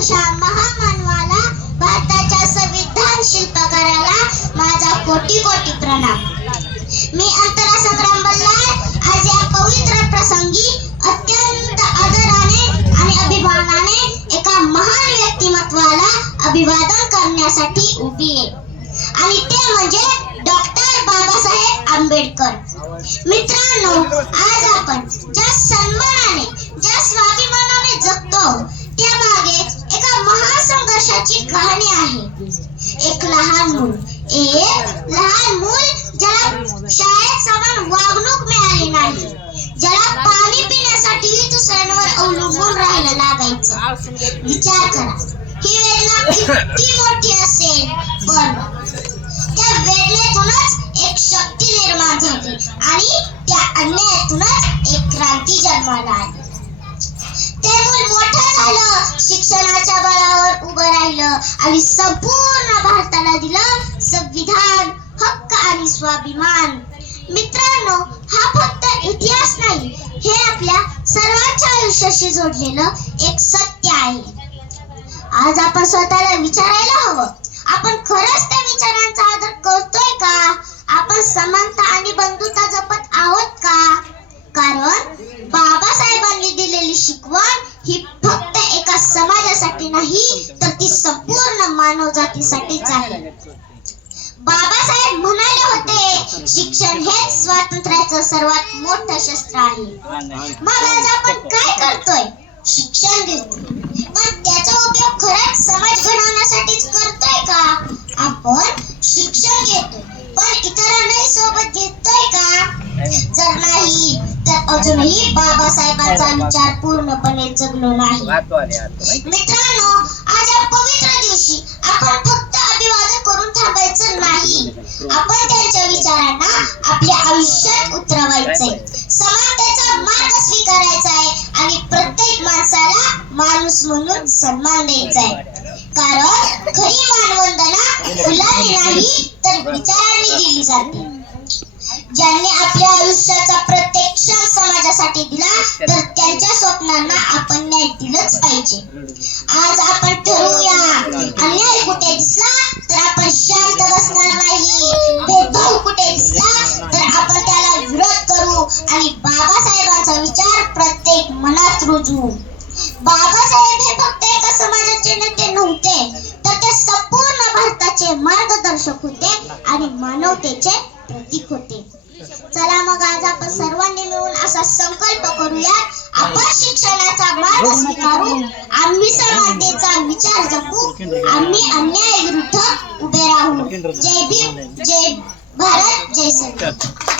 अशा महामानवाला, भारताच्या संविधान शिल्पकाराला माझा कोटी कोटी प्रणाम। मी अंतरा संग्राम बल्लाळ आज या पवित्र प्रसंगी अत्यंत आदराने आणि अभिमानाने एका महान व्यक्तिमत्वाला अभिवादन करण्यासाठी उभी आहे, आणि ते म्हणजे डॉक्टर बाबासाहेब आंबेडकर। मित्रांनो, आज आपण ज्या सन्मानाने, ज्या स्वाभिमानाने जगतो त्या मागे एका महासंघर्षाची कहाणी आहे। एक लहान मूल ज्याला शाळेत समान वागणूक मिळाली नाही, ज्याला पाणी पिण्यासाठी दुसऱ्यांवर अवलंबून राहायला लागायचं। विचार करा, ही वेदना किती मोठी असेल, पण त्या वेदनेतूनच एक शक्ती निर्माण झाली आणि त्या अन्यायातूनच एक क्रांती जन्माला आली। ते मूल मोठं झालं, शिक्षणाच्या बळावर उभं राहिलं आणि संपूर्ण भारताला दिलं संविधान, हक्क आणि स्वाभिमान। मित्रांनो, हा फक्त इतिहास नाही, हे आपल्या सर्वांच्या आयुष्याशी जोडलेलं एक सत्य आहे। आज आपण स्वतःला विचारायला हवं, आपण खरंच त्या विचारांचा आदर करतोय का? आपण समानता आणि बंधुता जपत आहोत का? कारण बाबासाहेबांनी दिलेली शिकवण ही फक्त एका समाजासाठी नाही, तर ती संपूर्ण मानवजातीसाठीच आहे। बाबासाहेब म्हणाले होते, शिक्षण हेच स्वातंत्र्याचं सर्वात मोठं शस्त्र आहे। मग आज आपण काय करतोय? शिक्षण घेतो, पण त्याचा उपयोग खरंच समाज घडवण्यासाठीच करतोय का? आपण शिक्षण घेतोय, पण इतरांनाही सोबत घेतोय का? जर नाही, तर अजूनही बाबासाहेबांचा विचार पूर्णपणे जगलो नाही। मित्रांनो, आज या पवित्र दिवशी आपण फक्त अभिवादन करून थांबायचं नाही, आपण त्यांच्या विचारांना आपल्या आयुष्यात उतरवायचंय, समानतेचा मार्ग स्वीकारायचा आहे आणि प्रत्येक माणसाला माणूस म्हणून सन्मान द्यायचा आहे। कारण खरी मानवंदना फुलांनी नाही, तर विचारांनी दिली जाते। ज्यांनी आपल्या आयुष्याचा प्रत्येक क्षण समाजासाठी दिला, तर त्यांच्या स्वप्नांना आपण न्याय दिलंच पाहिजे। आज आपण ठरवूया, अन्याय कुठे दिसला तर आपण शांत बसणार नाही, भेदभाव कुठे दिसला तर आपण त्याला विरोध करू आणि बाबासाहेबांचा विचार प्रत्येक मनात रुजवू। बाबासाहेब हे फक्त एका समाजाचे नेते नव्हते, तर ते संपूर्ण भारताचे मार्गदर्शक होते आणि मानवतेचे प्रतीक होते। चला मग आज आपण सर्वांनी मिळून असा संकल्प करूया, आपण शिक्षणाचा मार्ग स्वीकारू, आम्ही समानतेचा विचार जपू, आम्ही अन्यायाविरुद्ध उभे राहू। जय भीम, जय भारत, जय संविधान।